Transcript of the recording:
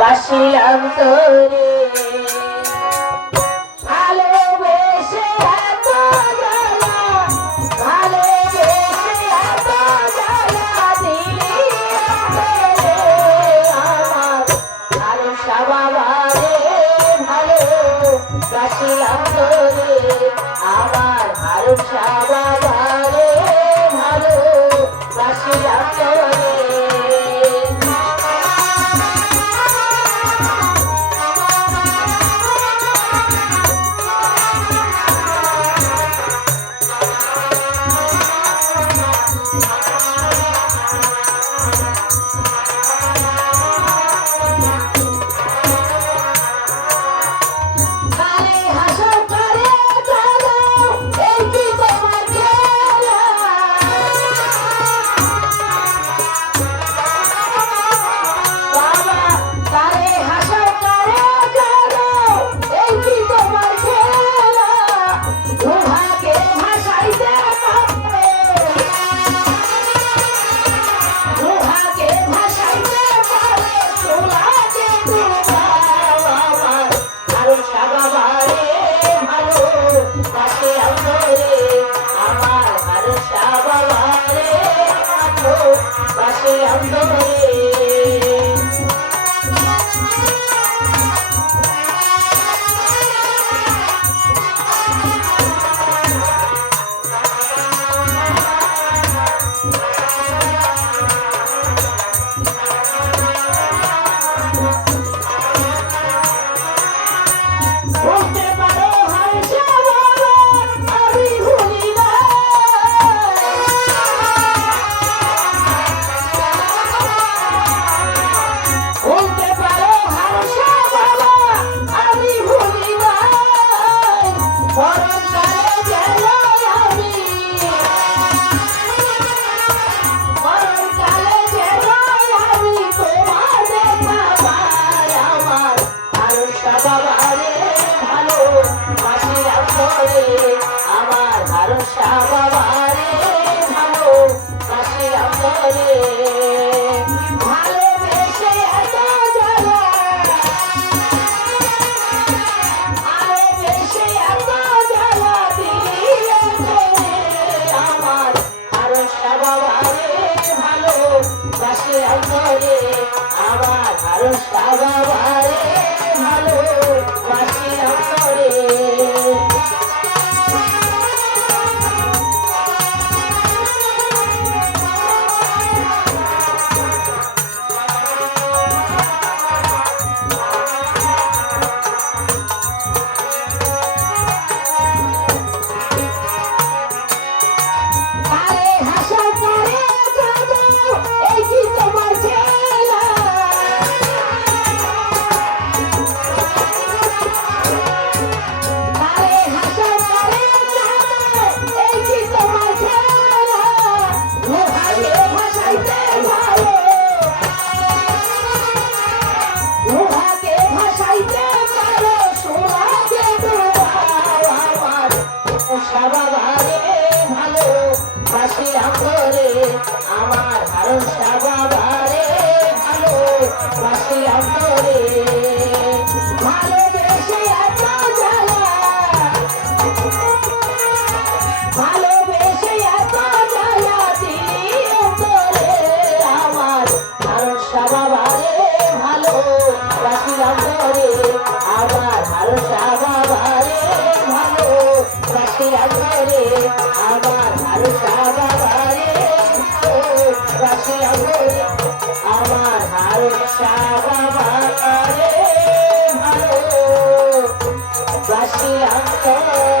বাসিলাম তোরে ভালোবেসে এত জ্বালা, ভালোবেসে এত জ্বালা দিলি আমারে আমার ভালোবাসা বাবারে ভালো বাসিলাম তোরে আমার ভালোবাসা বাবারে ভালো বাসিলাম তোরে। আমার ভরসা বাবারে ভালো বাসিলাম তোরে ভালোবেসে এত জ্বালা, ভালোবেসে এত জ্বালা দিলি তোরে আমার ভরসা বাবারে ভালো বাসিলাম তোরে আমার ভরসা বাবারে ভালো বাসিলাম তোরে। আমার ভরসা বাবারে ভালো বাসিলাম তোরে ভালোবেসে এত জ্বালা, ভালোবেসে এত জ্বালা দিলি তোরে আমার ভরসা বাবারে ভালো বাসিলাম তোরে আমার ভরসা বাবারে ভালো বাসিলাম তোরে আমার ভরসা বাবারে বাসিলাম তোরে আমার ভরসা বাবারে ভালো বাসিলাম তোরে।